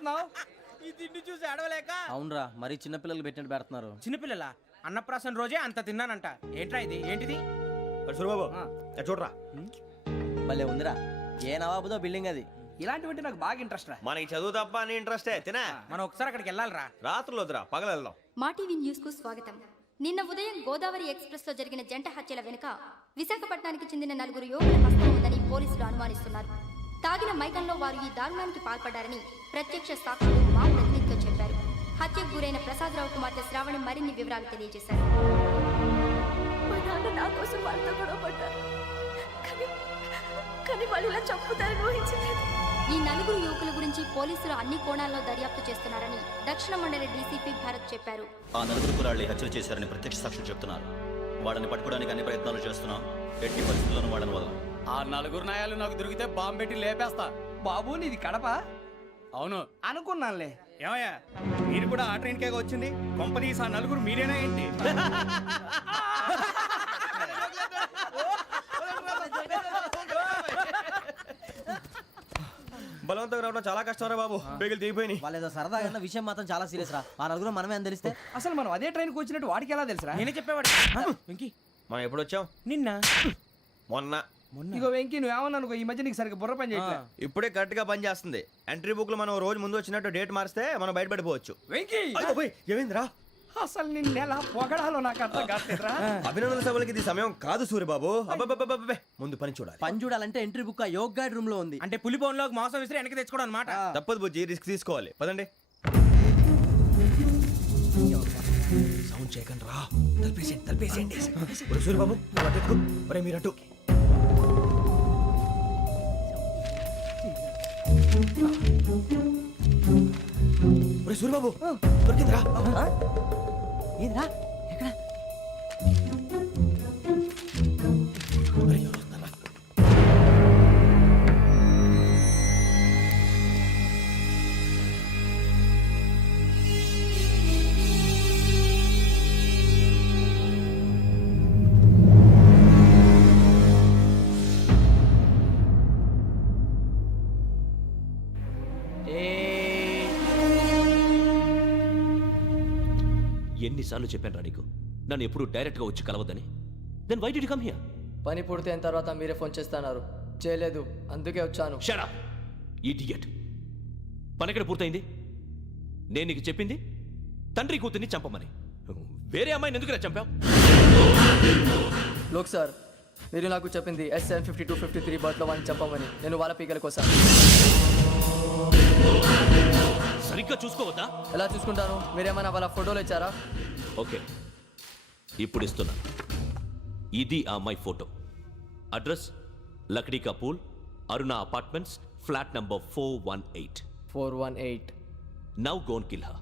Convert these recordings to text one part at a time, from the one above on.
ఏడుస్తున్నావు? ఈ తిండి చూసి అడవలేక. అవునరా, మరి చిన్నపిల్లలు పెట్టినట్టు పెడుతున్నారు. చిన్నపిల్లల అన్నప్రాసన రోజే అంత తిన్నానంట. ఏంట్రా ఇది? ఏంటిది? సూరిబాబు చూడరా. భలే ఉందిరా. ఏ నవాబుదో బిల్డింగ్ అది. ఇలాంటివంటే నాకు బాగా ఇంట్రెస్ట్ రా. మనకి చదువు తప్ప అని ఇంట్రెస్టే తినే. మనం ఒకసారి అక్కడికి వెళ్ళాలిరా. రాత్రులు వద్దురా, పగలు వెళ్దాం. మా టీవీ న్యూస్ కు స్వాగతం. నిన్న ఉదయం గోదావరి ఎక్స్ప్రెస్ లో జరిగిన జంట హత్యల వెనుక విశాఖపట్నానికి చెందిన 4 యువకుల హస్తం ఉందని పోలీసులు అనుమానిస్తున్నారు. తాగిన మైకంలో వారు ఈ దారుణానికి పాల్పడ్డారని ప్రత్యక్ష సాక్షులు మా ప్రతినిధితో చెప్పారు. హత్యకు గురైన ప్రసాదరావు కుమార్తె శ్రావణి మరిన్ని వివరాలు తెలియజేశారు. మా నాన్న నా కోసం వాళ్ళతో గొడవ పడ్డారు, కానీ వాళ్ళు ఇలా చంపుతారని ఊహించలేదు. ఈ 4 యువకుల గురించి పోలీసులు అన్ని కోణాల్లో దర్యాప్తు చేస్తున్నారని దక్షిణ మండలి డీసీపీ భరత్ చెప్పారు. ఆ 4 కుర్రాళ్ళు హత్యలు చేశారని ప్రత్యక్ష సాక్షులు చెప్తున్నారు. వాళ్ళని పట్టుకోవడానికి అన్ని ప్రయత్నాలు చేస్తున్నాం. ఎట్టి పరిస్థితుల్లోనూ వాళ్ళని వదలం. ఆ 4 నాయాలు నాకు దొరికితే బాంబు పెట్టి లేపేస్తా. బాబు నీది కడప? అవును అనుకున్నానులే. ఏమయ్యా, మీరు కూడా ఆ ట్రైన్ కేగా వచ్చింది? కొంపదీసి ఆ 4 మీరేనా ఏంటి? బలవంతంగా రావడం చాలా కష్టం రా బాబు. పేగులు దిగిపోయినాయి. వాళ్ళు ఏదో సరదాగా అన్న విషయం మాత్రం చాలా సీరియస్ రా. ఆ నలుగురు మనమే అని తెలిస్తే అసలు మనం అదే ట్రైన్కి వచ్చినట్టు వాడికి ఎలా తెలుసురా? నేనే చెప్పేవాడు. వెంకీ, మనం ఎప్పుడు వచ్చాం? నిన్న మొన్న. ఇగో వెంకీ, నువ్వేమన్నా అనుకో, ఈ మధ్య నీకు సరిగ్గా బుర్ర పని చేయట్లేదు. ఇప్పుడే కరెక్ట్ గా పని చేస్తుంది. ఎంట్రీ బుక్ లో మనం రోజు ముందు వచ్చినట్టు డేట్ మారిస్తే మనం బయటపడిపోవచ్చు. వెంకీ, ఏమైందిరా? అసలు నిన్న ఎలా పొగడాలో నాకు అర్థం కాట్లేదురా. అభినందన సభలకి ఇది సమయం కాదు సూరిబాబు. అబ్బబ్బబ్బబ్బే, ముందు పని చూడాలి. పని చూడాలంటే ఎంట్రీ బుక్ ఆ యోగ్ గైడ్ రూమ్ లో ఉంది. అంటే పులి బోన్లోకి మాంసం విసిరి వెనక్కి తెచ్చుకోవడం అనమాట. తప్పదు బుజ్జి, రిస్క్ తీసుకోవాలి. పదండి. సౌండ్ చేయకండి రా. తలపేసేయండి. సూరిబాబు ఒరే మీరటు. ఒరే సూరిబాబు, దొరికిందిరా. ఏంద్రా? ఎక్కడ? ఎన్నిసార్లు చెప్పాను నీకు నన్ను ఎప్పుడు డైరెక్ట్ గా వచ్చి కలవద్దని? Then why did you come here? పని పూర్తయిన తర్వాత మీరే ఫోన్ చేస్తున్నారు. చేయలేదు, అందుకే వచ్చాను. Shut up idiot. పని ఎక్కడ పూర్తయింది? నేను నీకు చెప్పింది తండ్రి కూతుర్ని చంపమని. వేరే అమ్మాయిని ఎందుకు చంపావు? లోక్ సార్, మీరు నాకు చెప్పింది SN5253 బర్త్లో వాడిని చంపమని. నేను వాళ్ళ పీకల కోసం. సరిగ్గా చూసుకోవద్దా? ఎలా చూసుకుంటాను? మీరేమైనా వాళ్ళ ఫోటోలు ఇచ్చారా? ఓకే, ఇప్పుడు ఇస్తున్నా. ఇది ఆ అమ్మాయి ఫోటో. అడ్రస్ లక్డీ కా pool, Aruna apartments, flat number 418. 418. Now go and kill her.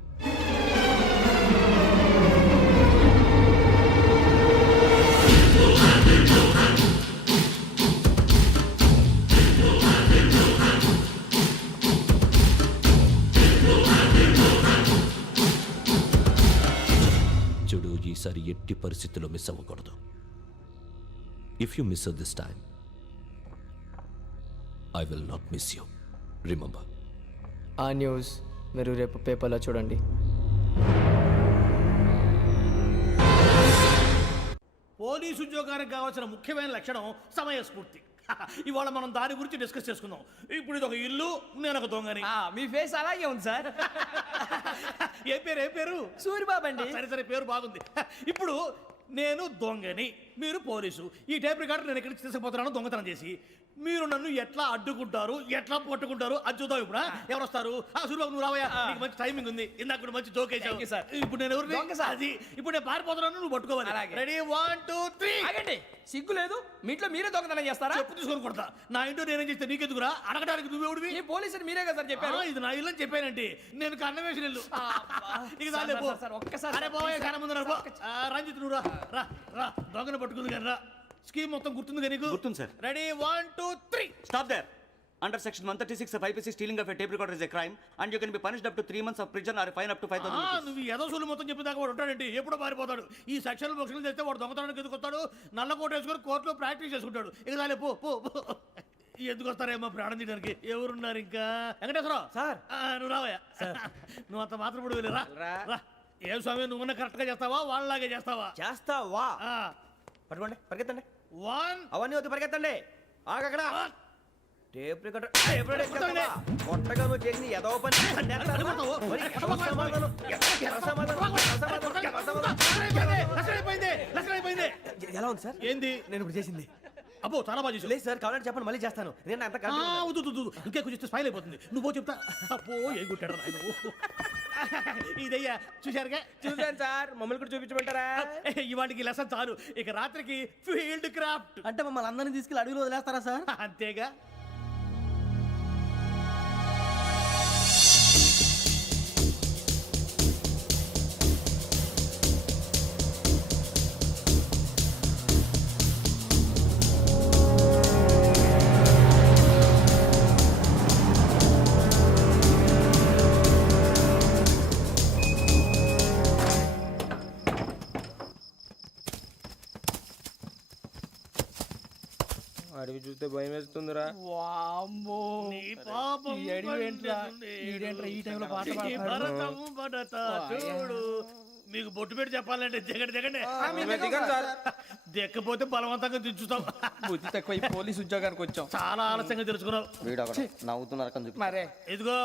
చూడు, ఈసారి ఎట్టి పరిస్థితుల్లో మిస్ అవ్వకూడదు. If you miss this time I will not miss you. Remember. ఆ న్యూస్ మీరు రేపు పేపర్లో చూడండి. పోలీసు ఉద్యోగానికి కావాల్సిన ముఖ్యమైన లక్షణం సమయస్ఫూర్తి. ఇవాళ మనం దాని గురించి డిస్కస్ చేసుకుందాం. ఇప్పుడు ఇది ఒక ఇల్లు, నేను ఒక దొంగని. మీ ఫేస్ అలాగే ఉంది సార్. ఏ పేరు? సూరిబాబు అండి. సరే, పేరు బాగుంది. ఇప్పుడు నేను దొంగని, మీరు పోలీసు. ఈ టైప్ రికార్డు నేను ఎక్కడికి తీసుకుపోతున్నాను దొంగతనం చేసి. మీరు నన్ను ఎట్లా అడ్డుకుంటారు, ఎట్లా పట్టుకుంటారు అది చూద్దాం. ఇప్పుడు ఎవరు వస్తారు? సూరిబాబు, నువ్వు రావయ్యా, నీకు మంచి టైమింగ్ ఉంది. ఇందాక మంచి జోక్ వేసావు. ఇప్పుడు నేను ఎవరు? అది ఇప్పుడు నేను పారిపోతున్నాను, నువ్వు పట్టుకోవాలి. రెడీ? 1 2 3. ఆగండి, సిగ్గు లేదు? మీ ఇంట్లో మీరే దొంగతనం చేస్తారా? చెప్పు తీసుకొని కొడతా. నా ఇంట్లో నేనేం చేస్తే నీకెందుకురా? అడగడానికి నువ్వెవడివి? ఈ పోలీసులు మీరే కదా సార్ చెప్పారు. ఇది నా ఇల్లు అని చెప్పానండి. నేను కన్న వేసిన ఇల్లు. ఒక్కసారి అరే బాబు, కన్న ముందు రంజిత్, నువ్వు రా. దొంగను పట్టుకుంది కానీ రా. స్కీమ్ మొత్తం గుర్తుంది నీకు? గుర్తుంది sir. Ready? 1 2 3. Stop there. Under section 136 of IPC, stealing of a tape recorder is a crime and you can be punished up to 3 months of prison or a fine up to 5,000 rupees. నువ్వు ఏదో సొల్లు మొత్తం చెప్పేదాకా వాడు ఉంటాడండి. ఎప్పుడో పారిపోతాడు. ఈ సెక్షన్ బుక్స్లు చేస్తే వాడు దొంగతనానికి ఎందుకు వస్తాడు? నల్ల కోట వేసుకొని కోర్టులో ప్రాక్టీస్ చేసుకుంటాడు. ఇక పో. ఎందుకు వస్తారేమో ప్రాణం తీయడానికి ఎవరున్నారు ఇంకా వెంకటేశ్వరరావు సార్. నువ్వు రావయ్యా నువ్వు అంత మాత్రం ఇప్పుడు వెళ్ళి రా ఏం స్వామి నువ్వున్న కరెక్ట్ గా చేస్తావా వాళ్ళలాగే చేస్తావా చేస్తావా పట్టుకోండి పరిగెత్తండి 1 అవన్నీ వద్దు పరిగెత్తండి ఆగక్కడ టేప్ రికార్డర్ కొట్టగా నువ్వు చేసిన ఎదవ పని మరి ఎవరి సమాధానం? ఎవరి సమాధానం? ఎలా ఉంది సార్ ఏంది నేను ఇప్పుడు చేసింది అబ్బో చాలా బాగా చేసావు. లేదు సార్ కావాలంటే చెప్పండి మళ్ళీ చేస్తాను నేను అంత వద్దు వద్దు, వద్దు. ఇంకే కొంచెం స్మైల్ అయిపోతుంది నువ్వు చెప్తా అబ్బో ఏ గుట్టాడు నాయన ఇదయ్యా చూశారుగా చూసాను సార్ మమ్మల్ని కూడా చూపించమంటారా? ఇవాటికి లెసన్ చాలు ఇక రాత్రికి ఫీల్డ్ క్రాఫ్ట్ అంటే మమ్మల్ని అందరినీ తీసుకెళ్ళి అడుగులో వదిలేస్తారా సార్? అంతేగా. అడిగి చూస్తే భయం వేస్తుందిరా. నీ పాపం ఈ అడవి ఏంట్రా? పండుతుంది. ఈడేంట్రా ఈ టైంలో పాట ఈ పాడుతున్నాడు? భరతము భరత చూడు. మీకు బొట్టు పెట్టి చెప్పాలంటే దిగండి దిగండి దిక్కపోతే బలవంతంగా దించుతాం. బుద్ధి తక్కువ ఈ పోలీస్ ఉద్యోగానికి వచ్చాం. చాలా ఆలస్యంగా తెలుసుకున్నావు. నవ్వుతున్నారు కని చెప్పి మరే ఇదిగో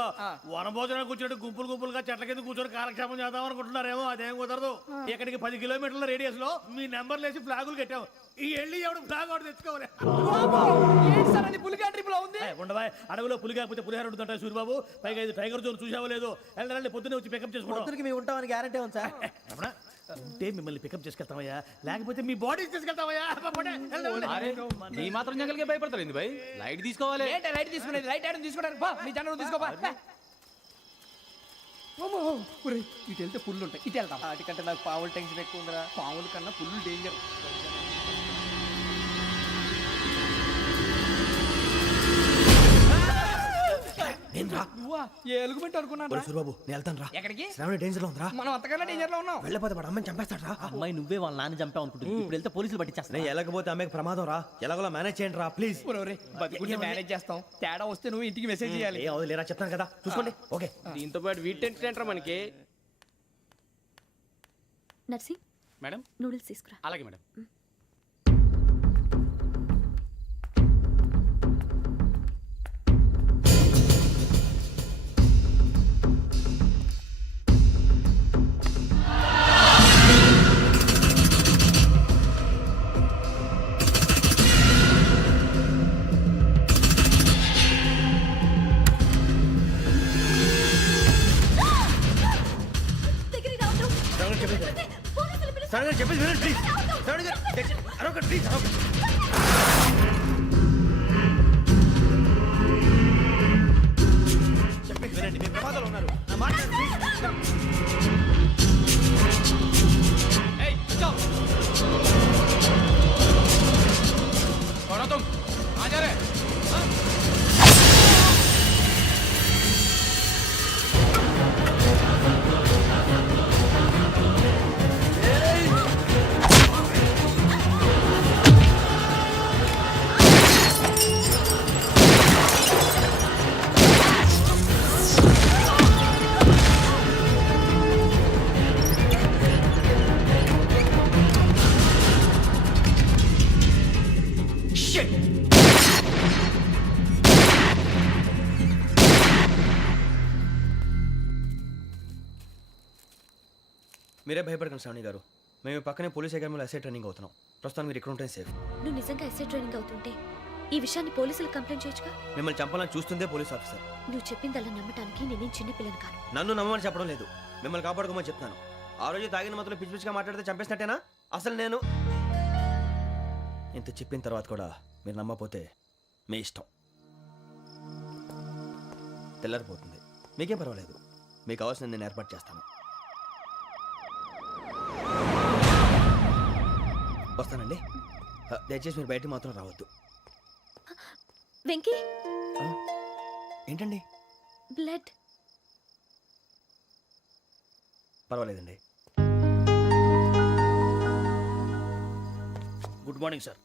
వనభోజనం కూర్చొని గుంపులు గుంపులుగా చెట్ల కింద కూర్చొని కాలక్షేపం చేద్దాం అనుకుంటున్నారేమో అదేం కుదరదు. ఇక్కడికి 10 కిలోమీటర్ల రేడియస్ లో మీ నెంబర్లు వేసి ఫ్లాగులు కట్టాం. ఈ వెళ్ళి ఎవడు ఫ్లాగ్ ఒకటి తెచ్చుకోవాలి. పులిగా ట్రిప్ లో ఉంది. ఉండవా అడవిలో పులి కాకపోతే పులిహార ఉంటుంటాయి సూరిబాబు. పైగా ఇది టైగర్ జోన్ చూసావో లేదో. వెళ్ళండి పొద్దున్నే వచ్చి పికప్ చేసుకుంటాం. పొద్దునకి మేము ఉంటామని గ్యారంటీ ఉంది సార్. రమణ, ఉంటే మిమ్మల్ని పికప్ చేసుకెళ్తామయ్యా లేకపోతే మీ బాడీ తీసుకెళ్తామయ్యా. ఈ మాత్రం జంగల్కే భయపడతారు ఏంది భయ్? లైట్ తీసుకోవాలి. ఏంటి లైట్ తీసుకునేది? లైట్ ఐటమ్ తీసుకోవడానికి బా మీ జనం తీసుకోపా. ఇటు వెళ్తే పుల్లు ఉంటాయి, ఇటు వెళ్తాం. వాటికంటే నాకు పావులు టెన్షన్ ఎక్కువ ఉందిరా. పాముల కన్నా పుల్లు డేంజర్. నువ్వా? ఏ ఎలుగుబెట్టి అనుకున్నాను. సూరిబాబు నేను వెళ్తాను రా. ఎక్కడికి? శ్రావణ డేంజర్ లో ఉందిరా. మనం అంతకన్నా డేంజర్ లో ఉన్నాం. వెళ్ళపోతే వాడు అమ్మని చంపేస్తాడు రా. అమ్మాయి నువ్వే వాళ్ళ నాన్న చంపావు అనుకుంటుంది. ఇప్పుడు వెళ్తే పోలీసులు పట్టించేస్తా. నేను వెళ్ళకపోతే అమ్మకి ప్రమాదం రా. ఎలాగోలా మేనేజ్ చేయండి రా ప్లీజ్. బతుకుంటే మేనేజ్ చేస్తాం. తేడా వస్తే నువ్వు ఇంటికి మెసేజ్ చేయాలి. ఏ అవుదు లేరా చెప్తాను కదా చూసుకోండి. ఓకే దీంతో పాటు వీటి ఏంటంటారా మనకి? నర్సి మేడం నూడిల్స్ తీసుకురా. అలాగే మేడం. దగ్గరికి రావద్దు. పోలీసులు పిలుస్తారు. శ్రావణ గారు చెప్పేది వినండి ప్లీజ్. శ్రావణ గారు అరొకటి ప్లీజ్ అరొకటి. చెప్పేది వినండి మీరు ప్రమాదాలు ఉన్నారు. నా మాట వినండి, ప్లీజ్. ఏయ్ కూర్చో. छोड़ो तुम कहाँ जा रहे? हाँ? మీరే భయపడకండి శ్రావణి గారు. మేము పక్కనే పోలీస్ అకాడమీలో ఎస్ఐ ట్రైనింగ్ అవుతున్నాం. ప్రస్తుతం మీరు ఇక్కడ ఉంటే సేఫ్. నువ్వు నిజంగా ఎస్ఐ ట్రైనింగ్ అవుతుంటే ఈ విషయాన్ని పోలీసులకు కంప్లైంట్ చేయొచ్చుగా. మిమ్మల్ని చంపాలని చూస్తుందే పోలీస్ ఆఫీసర్. నువ్వు చెప్పిందల్లా నమ్మటానికి నేనేం చిన్నపిల్లని కాను. నన్ను నమ్మమని చెప్పడం లేదు, మిమ్మల్ని కాపాడుకోమని చెప్తాను. ఆ రోజు తాగిన మాత్రం పిచ్చి పిచ్చిగా మాట్లాడితే చంపేసినట్టేనా? అసలు నేను ఇంత చెప్పిన తర్వాత కూడా మీరు నమ్మకపోతే మీ ఇష్టం. తెల్లరిపోతుంది, మీకేం పర్వాలేదు. మీకు కావాల్సిన నేను ఏర్పాటు చేస్తాను. వస్తానండి. దయచేసి మీరు బయటికి మాత్రం రావద్దు. వెంకీ ఏంటండి? బ్లడ్. పర్వాలేదండి. Good morning sir.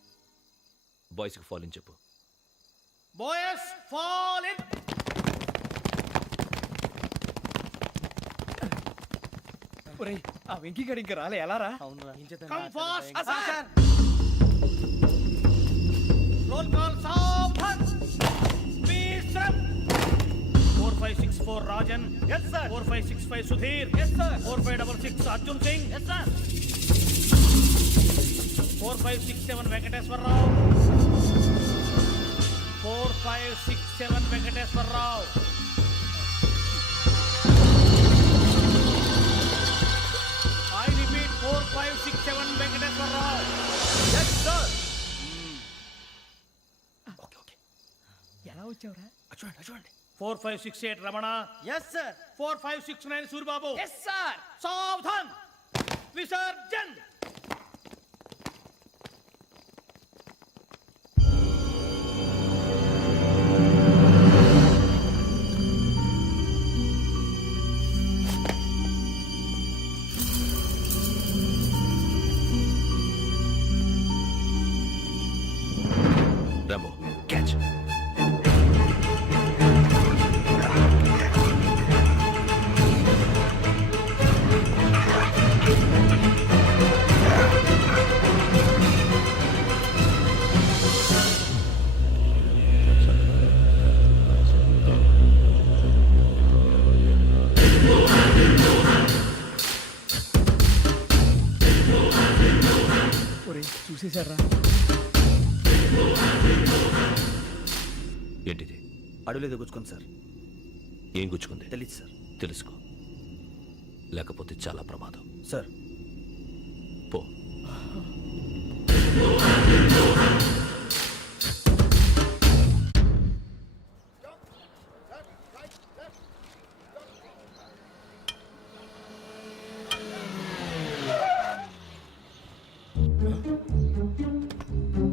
బాయ్స్కి ఫాలోని చెప్పు. Boys fall in. ఒరేయ్ ఆ వెంకీ గడి ఇంకా రాలే ఎలా రా? Come fast. రోల్ కాల్ సావధాన్. విశ్రమ్. 4564 Rajan. yes sir 4565 Sudheer. yes sir 4566 Arjun Singh. yes sir 4567 Venkateswararao. 4567 Venkateswararao. I repeat 4567 Venkateswararao. yes sir ఎలా వచ్చావురా? చూడండి చూడండి 4568 Ramana. yes sir 4569 Suribabu. Yes sir. సావధాన్. విసర్జన్. Rambo catch. ఒరేయ్ చూసేశారా? ఏంటిది? అడుగులేదు గుచ్చుకోండి సార్. ఏం గుచ్చుకుంది? తెలీదు సార్. తెలుసుకో, లేకపోతే చాలా ప్రమాదం. సార్ పో.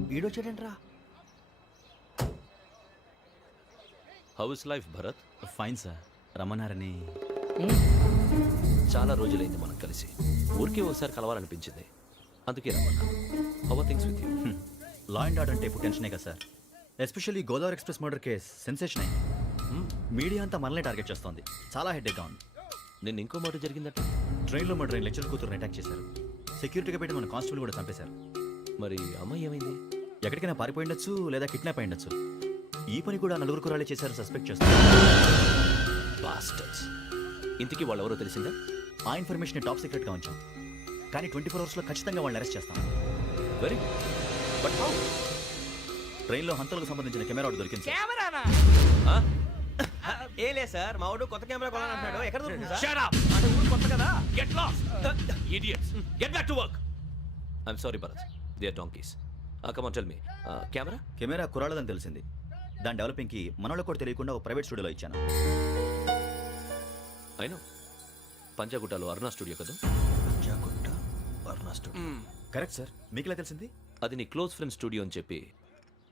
వీడొచ్చాడంట్రా. How is life Bharat? Fine sir, రమ్మన్నారని. చాలా రోజులైంది మనం కలిసి. ఊరికే ఒకసారి కలవాలనిపించింది, అందుకే రమ్మన్నా. How are things with you? Law and order అంటే ఇప్పుడు టెన్షనే కదా sir. Especially Godavari express murder case sensation అయింది. మీడియా అంతా మనల్ని టార్గెట్ చేస్తోంది. చాలా హెడ్ఏక్గా ఉంది. నిన్న ఇంకో మాట జరిగిందట. ట్రైన్లో మా ట్రైన్ లెక్చర్ కూతురుని అటాక్ చేశారు. సెక్యూరిటీగా పెట్టి మన కానిస్టేబుల్ కూడా చంపేశారు. మరి అమ్మాయి ఏమైంది? ఎక్కడికైనా పారిపోయిండొచ్చు, లేదా కిడ్నాప్ అయ్యుండొచ్చు. ఈ పని కూడా నలుగురు కురాలే చేశారు సస్పెక్ట్ చేస్తారు. బాస్టర్స్. ఇంతకీ వాళ్ళు ఎవరో తెలిసిందా? ఆ ఇన్ఫర్మేషన్ టాప్ సీక్రెట్గా ఉంచాం, కానీ 24 అవర్స్లో ఖచ్చితంగా వాళ్ళని అరెస్ట్ చేస్తాం. Very but how? ట్రైన్లో హంతలకు సంబంధించిన కెమెరా ఒకటి దొరికింది సార్. కెమెరానా? ఏ లే సార్, మా వాడు కొత్త కెమెరా కొనాలంటున్నాడు. ఎక్కడ దొరుకుతుంది సార్? Shut up! అంటే ఊరు కొత్త కదా. Get lost! Idiots! Get back to work! I'm sorry, Bharat. They are donkeys. Come on, tell me. Camera? Camera కురాలదని తెలిసింది. దాని డెవలపింగ్కి మనోళ్ళకి కూడా తెలియకుండా ఒక ప్రైవేట్ స్టూడియోలో ఇచ్చాను. I know. పంజాగుట్టలో అరుణా స్టూడియో కదా? Panjagutta Aruna studio. Correct sir. మీకు ఇలా తెలిసింది? అది నీ క్లోజ్ ఫ్రెండ్ స్టూడియో అని చెప్పి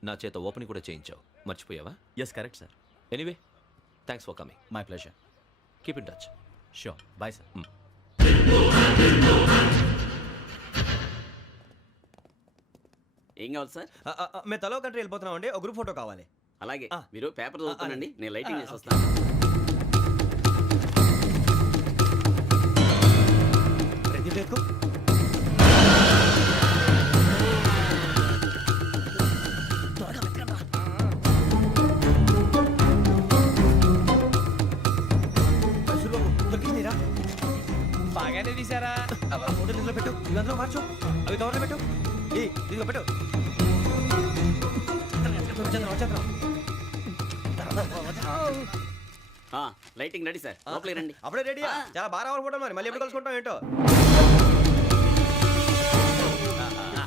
నా చేత ఓపెన్ కూడా చేయించావు. మర్చిపోయావా? Yes correct sir. Anyway, thanks for coming. My pleasure. Keep in touch. Sure. Bye sir. ఏం కావాలి సార్? మేము తలో కంట్రీ వెళ్ళిపోతున్నాం అండి. ఒక గ్రూప్ ఫోటో కావాలి. అలాగే, ఆ. మీరు పేపర్ చదువుతానండి, అలాగే. నేను లైటింగ్ చేసి వస్తాను. రెడీ లేకు. దొరికిందిరా. బాగానే తీసారా? ఫోటో ఇందులో పెట్టు, ఇవి అందులో మార్చు, అవి కవర్లో పెట్టు. ఇదిగో పెట్టు. లైటింగ్ రెడీ సార్, లోపలికి రండి. అప్పుడే రెడీయా? చాలా బాగా రావాలి ఫోటో. మరి మళ్ళీ ఎప్పుడు కలుసుకుంటాం ఏంటో.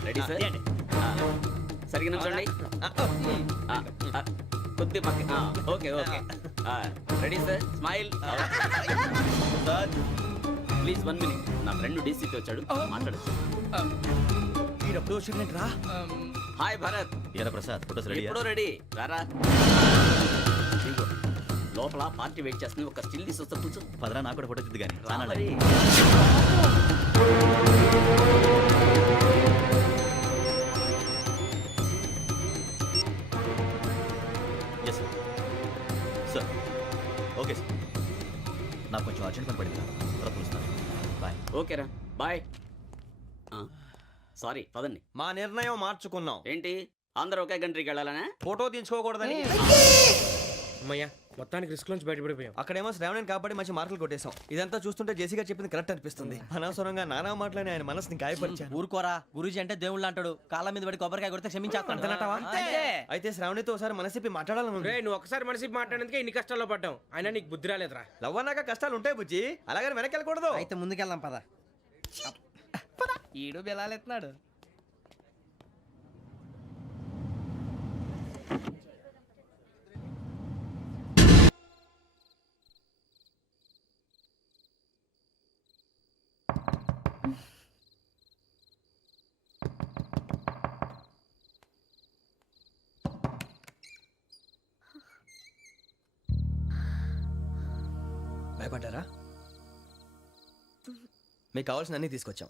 Ready sir. సరిగ్గా నిల్చోండి. కొద్ది పక్క. Okay okay. Ready sir. Smile. Please 1 minute. నా ఫ్రెండ్ డీసీపీ వచ్చాడు, మాట్లాడచ్చు. ఈడప్పుడు వచ్చిందంటరా. హాయ్ భరత్. ఏరా ప్రసాద్, ఫోటోస్ రెడీ? ఎప్పుడో రెడీ. రారా. ఇదిగో, లోపల పార్టీ వెయిట్ చేస్తుంది. ఒక స్టిల్ తీసి వస్తే కూర్చో. పదరా, నాకు కూడా ఫోటో తిద్దు కానీ. రా మరి. Yes sir. Sir okay sir. నాకు కొంచెం అర్జెంట్ పని పడింది, తర్వాత పిలుస్తాను. బాయ్. ఓకేరా బాయ్. సారీ పదండి. మా నిర్ణయం మార్చుకున్నాం. ఏంటి అందరూ ఒకే కంట్రీకి వెళ్ళాలనే? ఫోటో తీసుకోకూడదని. అమ్మయ్యా మొత్తానికి రిస్క్ నుంచి బయటపడిపోయాం. అక్కడేమో శ్రావణిని కాబట్టి మంచి మార్కులు కొట్టేశాం. ఇదంతా చూస్తుంటే జేసీగా చెప్పింది కరెక్ట్ అనిపిస్తుంది. అనవసరంగా నానా మాటలని ఆయన మనసుని గాయపరిచాను. ఊరుకోరా, గురూజీ అంటే దేవుళ్ళు అంటాడు. కాళ్ళ మీద పడి కొబ్బరికాయ కొడితే క్షమించేస్తాడు. అంతేనంటావా? అయితే శ్రావణితో ఒకసారి మనసిప్పి మాట్లాడాలను. నువ్వు ఒకసారి మనసి మాట్లాడేందుకే ఇన్ని కష్టాల్లో పడ్డాం. అయినా నీకు బుద్ధి రాలేదురా. లవ్ అన్నాక కష్టాలు ఉంటాయి బుజ్జి, అలాగని వెనక్కి వెళ్ళకూడదు. అయితే ముందుకెళ్దాం పద. ఈడు బిలాలెత్తున్నాడు. భయపడ్డారా? మీకు కావాల్సిన అన్ని తీసుకొచ్చాం.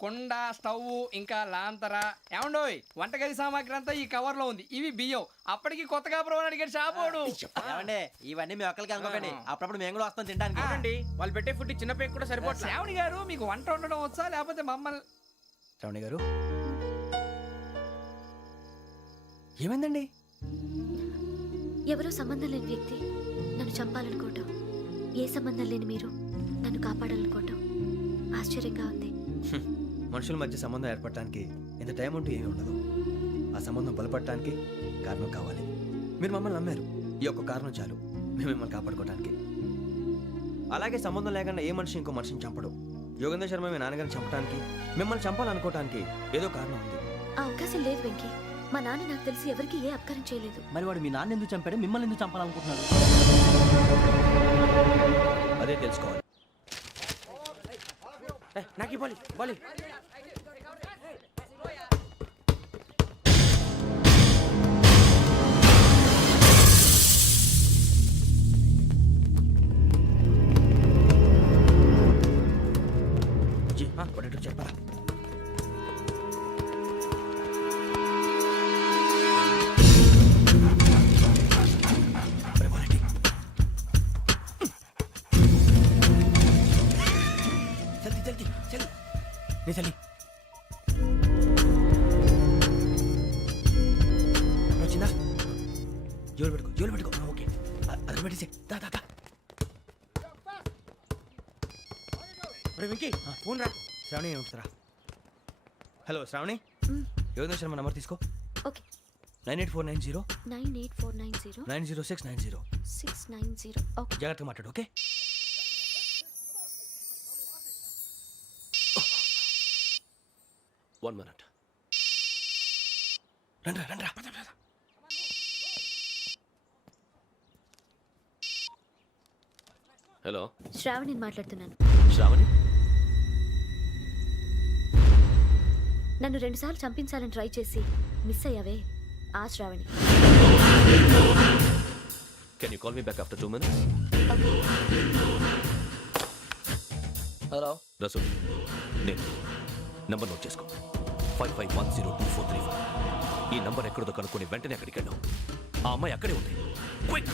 కుండ, స్టవ్, ఇంకా లాంతర. ఏమండోయ్, వంటగది సామాగ్రి అంతా ఈ కవర్ లో ఉంది. ఇవి బియ్యం. అప్పటికి కొత్తగా బ్రౌన్ అడిగాడు షాపోడు. ఏమండి ఇవన్నీ మీ ఒక్కరికి అనుకోకండి, అప్పుడప్పుడు మేము కూడా వస్తాం తినడానికి. వాళ్ళు పెట్టే ఫుడ్ చిన్న పేరు కూడా సరిపోతుంది. శ్రావణి గారు మీకు వంట వండడం వచ్చా, లేకపోతే మమ్మల్ని? శ్రావణి గారు ఏమైందండి? ఎవరో సంబంధం లేని వ్యక్తి నన్ను చంపాలనుకోవటం, ఏ సంబంధం లేని మీరు నన్ను కాపాడాలనుకోవటం ఆశ్చర్యంగా ఉంది. మనుషుల మధ్య సంబంధం ఏర్పడటానికి ఇంత టైం ఉంటూ ఏమీ ఉండదు. ఆ సంబంధం బలపడటానికి కారణం కావాలి. మీరు మమ్మల్ని నమ్మారు, ఈ ఒక్క కారణం చాలు మేము మిమ్మల్ని కాపాడుకోవడానికి. అలాగే సంబంధం లేకుండా ఏ మనిషి ఇంకో మనిషిని చంపడు. యోగేంద్ర శర్మ మీ నాన్నగారిని చంపడానికి, మిమ్మల్ని చంపాలనుకోవటానికి ఏదో కారణం ఉంది. ఆ అవకాశం లేదు వెంకీ. మా నాన్న నాకు తెలిసి ఎవరికి ఏ అపకారం చేయలేదు. మరి వాడు మీ నాన్న ఎందుకు చంపాడు, మిమ్మల్ని ఎందుకు చంపాలనుకుంటున్నాడు? అదే తెలుసుకోవాలి. నాకు బాలి బాలి. చెప్పరా? చలి వచ్చిందా? జోలు పెట్టుకో. ఓకే, అది పెట్టేసి దా. వెంకీ ఫోన్ రా. శ్రావణి ఏమిటరా? హలో శ్రావణి, యోగేంద్ర శర్మ నంబర్ తీసుకో. ఓకే. 98490 98490 90690. 690. ఓకే. జాగ్రత్తగా మాట్లాడు. ఓకే. One minute. రండ్రా. హలో, శ్రావణిని మాట్లాడుతున్నాను. శ్రావణి. నన్ను 2 సార్లు చంపించాలని ట్రై చేసి మిస్ అయ్యావే, ఆ Shravani. Can you call me back after 2 minutes? Hello Rasu, నేను నంబర్ నోట్ చేసుకో. 55102435. ఈ నంబర్ ఎక్కడదో కనుక్కొని వెంటనే అక్కడికి వెళ్ళాం. ఆ అమ్మాయి అక్కడే ఉంది. క్విక్.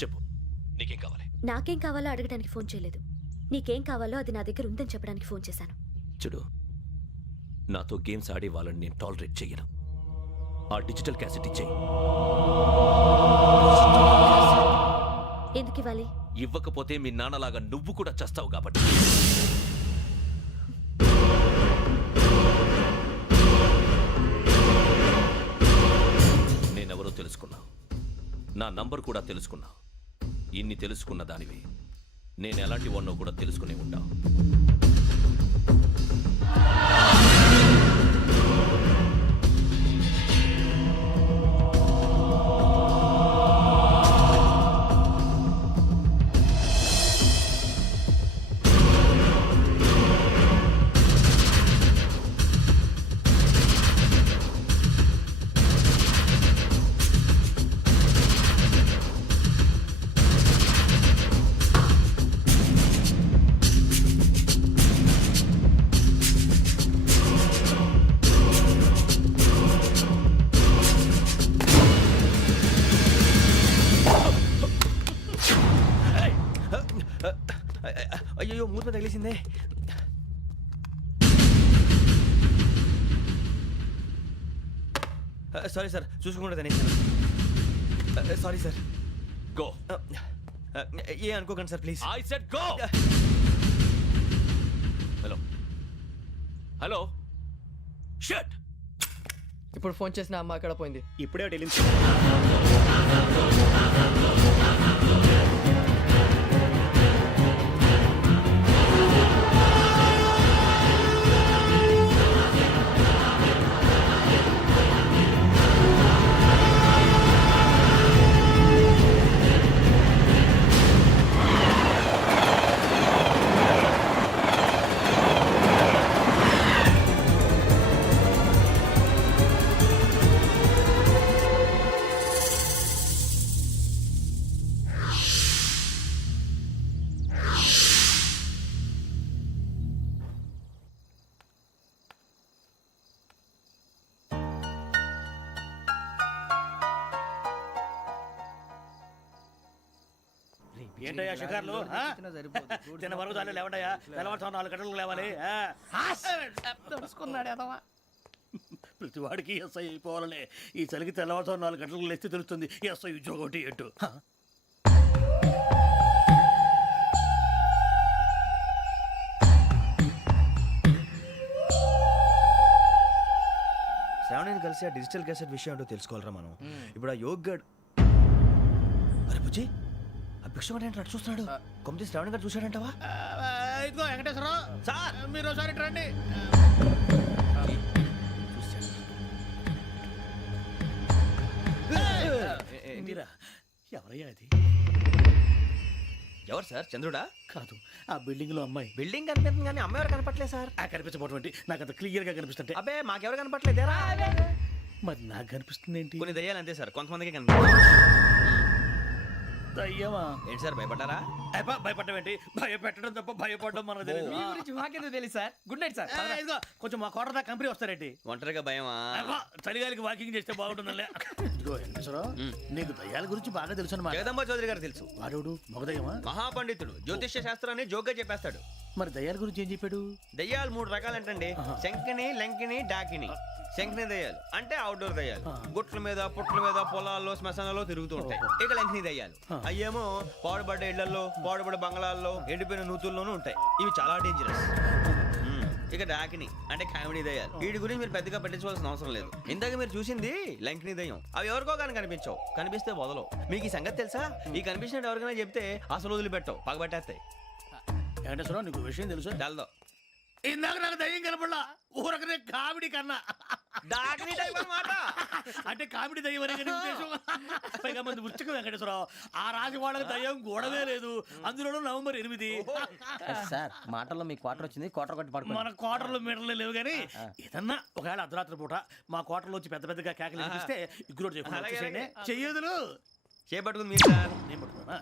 చెప్పు, నీకేం కావాలి? నాకేం కావాలో అడగడానికి ఫోన్ చేయలేదు. నీకేం కావాలో అది నా దగ్గర ఉందని చెప్పడానికి ఫోన్ చేశాను. చూడు, నాతో గేమ్స్ ఆడే వాళ్ళని నేను టాలరేట్ చెయ్యను. ఆ డిజిటల్ క్యాసెట్ ఇచ్చేయి. ఎందుకు ఇవ్వాలి? ఇవ్వకపోతే మీ నాన్నలాగా నువ్వు కూడా చస్తావు కాబట్టి. నేనెవరో తెలుసుకున్నావు, నా నంబర్ కూడా తెలుసుకున్నావు. ఇన్ని తెలుసుకున్న దానివి నేను ఎలాంటి వాడినో కూడా తెలుసుకునే ఉంటావు. అయ్యో మూత తగిలేసిందే. సారీ సార్, చూసుకుంటా తినేసాను. Sorry sir. గో. ఏ అనుకోకండి sir please. I said go. Hello hello shut. ఇప్పుడు ఫోన్ చేసిన అమ్మ అక్కడ పోయింది. ఇప్పుడే వెళ్ళింది. ఏంటయ్యా షికార్లు? తిన్న వరకు దాన్ని లేవండయ్యా. తెల్లవారుతో 4 గంటలకు లేవాలి. తెలుసుకున్నాడు ఎదవా. ప్రతి వాడికి ఎస్ఐ అయిపోవాలనే. ఈ చలికి తెల్లవారుతో 4 గంటలకు లేస్తే తెలుస్తుంది ఎస్ఐ ఉద్యోగం ఒకటి ఎట్టు. శ్రావణిని కలిసి ఆ డిజిటల్ క్యాసెట్ విషయం ఏంటో తెలుసుకోవాలరా మనం. ఇప్పుడు ఆ యోగ్ గడ్. అరే బుజ్జి, ఆ భిక్షం ఏంటి అటు చూస్తున్నాడు? కొమ్మతి శ్రావణి గారు చూశాడంటావా? ఇదిగో వెంకటేశ్వరరావు సార్, మీరు ఒకసారి ఇటు రండి. మీరా? ఎవరయ్యా అది? ఎవరు సార్? చంద్రుడా? కాదు, ఆ బిల్డింగ్ లో అమ్మాయి. బిల్డింగ్ కనిపిస్తుంది కానీ అమ్మ ఎవరు కనపట్లేదు సార్. కనిపించబోటువంటి నాకు అంత క్లియర్ గా కనిపిస్తుంటే. అబ్బే మాకెవరు కనపట్లేదేరా? మరి నాకు కనిపిస్తుంది ఏంటి? కొన్ని దయ్యాలు అంతే సార్, కొంతమందికి కనిపిస్తుంది. దయ్యమా? ఏంటి సార్ భయపడ్డారా? భయపడడం ఏంటి? భయపెట్టడం తప్ప భయపడడం మనకు తెలియదు. మీ గురించి మాకెందుకు తెలుసు సార్? Good night sir. ఇదిగో కొంచెం మా కోట దాకా కంపెనీ వస్తారేంటి? ఒంటరిగా భయమా? చలిగాలికి వాకింగ్ చేస్తే బాగుంటుందిలే. ఇదిగో వెంకటేశ్వరరావు, నీకు దయ్యాల గురించి బాగా తెలుసు అన్నమాట. జగదంబ చౌదరి గారు తెలుసు. వాడు మగదయ్యమా? మహాపండితుడు, జ్యోతిష్య శాస్త్రాన్ని జోగ్గా చెప్పేస్తాడు. మరి దయ్యాల గురించి ఏం చెప్పాడు? దయ్యాలు 3 రకాలంటండి. శంకిని, లంకిని, డాకిని. శంకిని దయ్యాలు అంటే అవుట్డోర్ దయ్యాలు, గుట్ల మీద పుట్ల మీద పొలాల్లో శ్మశానాల్లో తిరుగుతూ ఉంటాయి. ఇక లంకిని దయ్యాలు అయ్యేమో పాడుబడ్డ ఇళ్లలో, పాడుబడ్డ బంగ్లాల్లో, ఎండిపోయిన నూతుల్లోనూ ఉంటాయి. ఇవి చాలా డేంజరస్. ఇక డాకిని అంటే కామెడీ దయ్యాలు. వీటి గురించి మీరు పెద్దగా పట్టించుకోవాల్సిన అవసరం లేదు. ఇందాక మీరు చూసింది లంకిని దయ్యం. అవి ఎవరికో కానీ కనిపించవు, కనిపిస్తే వదలవు. మీకు ఈ సంగతి తెలుసా? ఈ కనిపించినట్టు ఎవరికైనా చెప్తే అసలు వదిలిపెట్టవు, పగబట్టేస్తాయి. వెంకటేశ్వరరావు, నీకు విషయం తెలుసు? తెలదో. ఇందాక నాకు దయ్యం కనపడలా, ఊరకనే కామెడీ కన్నా. డాకిని టైప్ అన్నమాట. అంటే కామెడీ దయ్యం అనే కదా ఉద్దేశం. పైగా మంది వృచ్చిక వెంకటేశ్వరరావు, ఆ రాజు వాళ్ళకి దయ్యం గొడవే లేదు. అందులోనూ నవంబర్ 8. సార్ మాటల్లో మీ క్వార్టర్ వచ్చింది, క్వార్టర్ కొట్టి పడుకో. మన క్వార్టర్లో మీటర్లు లేవు కానీ ఏదన్నా ఒకవేళ అర్ధరాత్రి పూట మా క్వార్టర్లో వచ్చి పెద్ద పెద్దగా కేకలు వినిపిస్తే ఇగ్గురు చెయ్యదులు చేపట్టుకుంది మీరు సార్. నేను పట్టుకున్నా.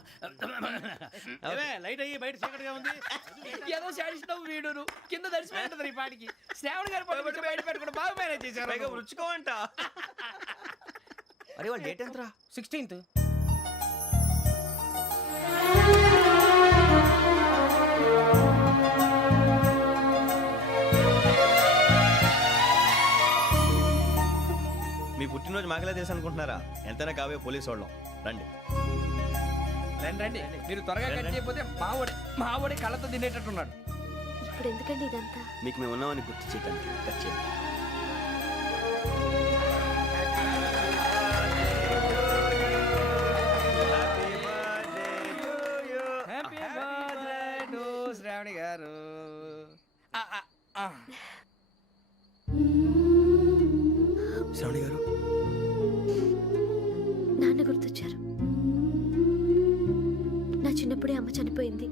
లైట్ అయ్యి బయట చీకటిగా ఉంది. ఏదో శాడిస్తావు వీడును కింద దర్శనం ఈ పాటికి. శ్రావణ్ గారు పట్టుబడి బయట పెట్టుకుంటే బాగా మేనేజ్ చేశారు. పైగా రుచుకోవంట. అరే వాళ్ళ డేట్ ఎంతరా? 16th. మీ పుట్టినరోజు మాకలే తెలుసు అనుకుంటున్నారా? ఎంతైనా కావే పోలీసు వాళ్ళం. రండి రండి రండి, మీరు త్వరగా కట్ చేయకపోతే మావడి కళ్ళతో తినేటట్టున్నాడు. ఇప్పుడు ఎందుకండి ఇదంతా? మీకు మేము ఉన్నామని గుర్తు చేయడానికి కట్ చేయండి. హ్యాపీ బర్త్డే టు శ్రావణి గారు. శ్రావణి గారు, నాన్న గుర్తొచ్చారు. నా చిన్నప్పుడే అమ్మ చనిపోయింది.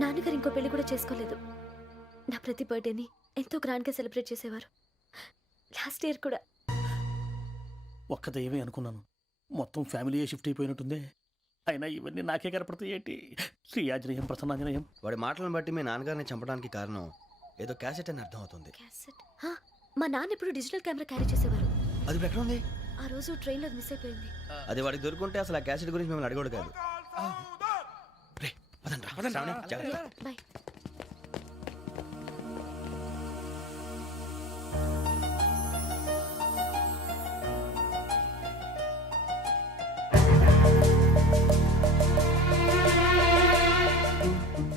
నాన్నగారు ఇంకో పెళ్లి కూడా చేసుకోలేదు. నా ప్రతి బర్త్డేని ఎంతో గ్రాండ్గా సెలబ్రేట్ చేసేవారు. లాస్ట్ ఇయర్ కూడా. ఒక్క దయ్యమే అనుకున్నాను, మొత్తం ఫ్యామిలీ షిఫ్ట్ అయిపోయినట్టుంది. అయినా ఇవన్నీ నాకే కనపడతాయి ఏంటి? శ్రీ ఆంజనేయం ప్రసన్నాంజనేయం. వాడి మాటలను బట్టి మీ నాన్నగారిని చంపడానికి కారణం ఏదో క్యాసెట్ అని అర్థం అవుతుంది. క్యాసెట్? మా నాన్న ఎప్పుడు డిజిటల్ కెమెరా క్యారీ చేసేవారు. అది ఇప్పుడు ఎక్కడ ఉంది? ఆ రోజు ట్రైన్లో మిస్ అయిపోయింది. అది వాడికి దొరుకుంటే అసలు ఆ క్యాసెట్ గురించి మిమ్మల్ని అడగడు కాదు. బాయ్.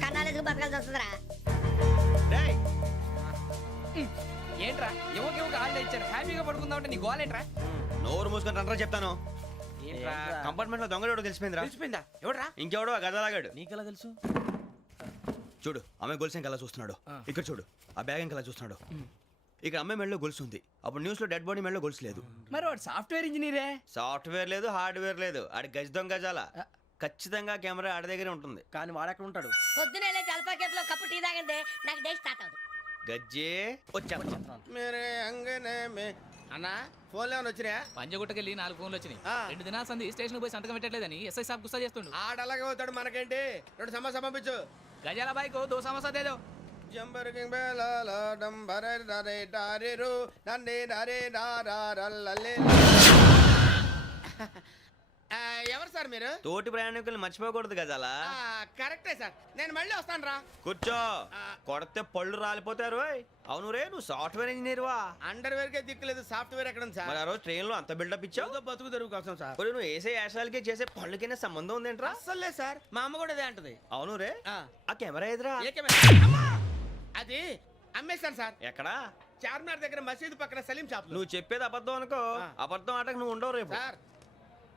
కన్నాలకు బతకాల్సి వస్తుందిరా. ఏంట్రా యువక హాలిడే ఇచ్చారు హ్యాపీగా పడుకుందామంటే నీ గోలేంట్రా? నోరు మూసుకొని రండ్రా చెప్తాను. ఏంట్రా కంపార్ట్మెంట్ లో దొంగడు తెలిసిపోయిందిరా. తెలిసిపోయిందా? ఎవడ్రా? ఇంకెవడో ఆ గదలాగాడు. నీకెలా తెలుసు? చూడు ఆమె గొలుసు ఇంకలా చూస్తున్నాడు. ఇక్కడ చూడు ఆ బ్యాగ్ ఇంకలా చూస్తున్నాడు. ఇక్కడ అమ్మాయి మెడలో గొలుసు ఉంది. అప్పుడు న్యూస్ లో డెడ్ బాడీ మెడలో గొలుసు లేదు. మరి వాడు సాఫ్ట్వేర్ ఇంజనీరే. సాఫ్ట్వేర్ లేదు, హార్డ్వేర్ లేదు. ఆడి గజ దొంగ గజాల. ఖచ్చితంగా కెమెరా ఆడి దగ్గరే ఉంటుంది. కానీ వాడెక్కడ ఉంటాడు? పొద్దునే జలపా కేఫ్లో కప్పు టీ తాగండి, నాకు డే స్టార్ట్ అవుతుంది. గజ్జే వచ్చా. మేరే అంగనే మే అన్నా ఫోన్లో వచ్చినా? పంజగుట్టకెళ్ళి 4 ఫోన్లు వచ్చినాయి. 2 దినాల సంది స్టేషన్ పోయి సంతకం పెట్టలేదని ఎస్ఐ సాబ్ గుస్తా చేస్తుండు. ఆడలాగే పోతాడు, మనకేంటి? 2 సమస్య పంపించు. గజాల బైక్ 2 సమస్య దేదో. జంబరకింగ్ బేలాల డంబరే డరే డారెరు నన్నే నరే నారల్లలే. ఎవరు సార్ మీరు? తోటి ప్రయాణికుల్ని మర్చిపోకూడదు గజాల. కరెక్టే సార్, నేను మళ్ళీ వస్తాను రా. కూర్చో. కొడితే పళ్ళు రాలిపోతారు. అవును రే, నువ్వు సాఫ్ట్వేర్ ఇంజనీర్ వా? అండర్వేర్ కే దిక్కులేదు, సాఫ్ట్వేర్ ఎక్కడ ఉంది సార్? మరి ఆ రోజు ట్రైన్ లో అంత బిల్డప్ ఇచ్చావు. బతుకు తెరుగు కోసం సార్. మరి నువ్వు వేసే యాశాలకి చేసే పళ్ళకైనా సంబంధం ఉందేంట్రా? అస్సలు లేదు సార్, మా అమ్మ కూడా అదే అంటది. అవును రే, ఆ. ఆ కెమెరా ఎదురా? ఏ కెమెరా? అమ్మా! అది అమ్మేశాను సార్. ఎక్కడా? చార్మినార్ దగ్గర మసీదు పక్కన సలీం షాప్ లో. నువ్వు చెప్పేది అబద్ధం అనుకో. ఆ. అబద్ధం ఆటకు నువ్వు ఉండవు రేపు. సార్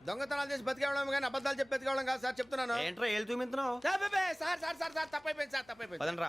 దొంగతనాలు చేసి బతికేవడం కానీ అబద్ధాలు చెప్పి బతికేవడం కాదు సార్, చెప్తున్నాను. ఏంట్రా ఏళ్ళు చూపించినావు? Sir sir sir sir sir తప్పైపోయింది సార్, తప్పైపోయింది. పదండ్రా.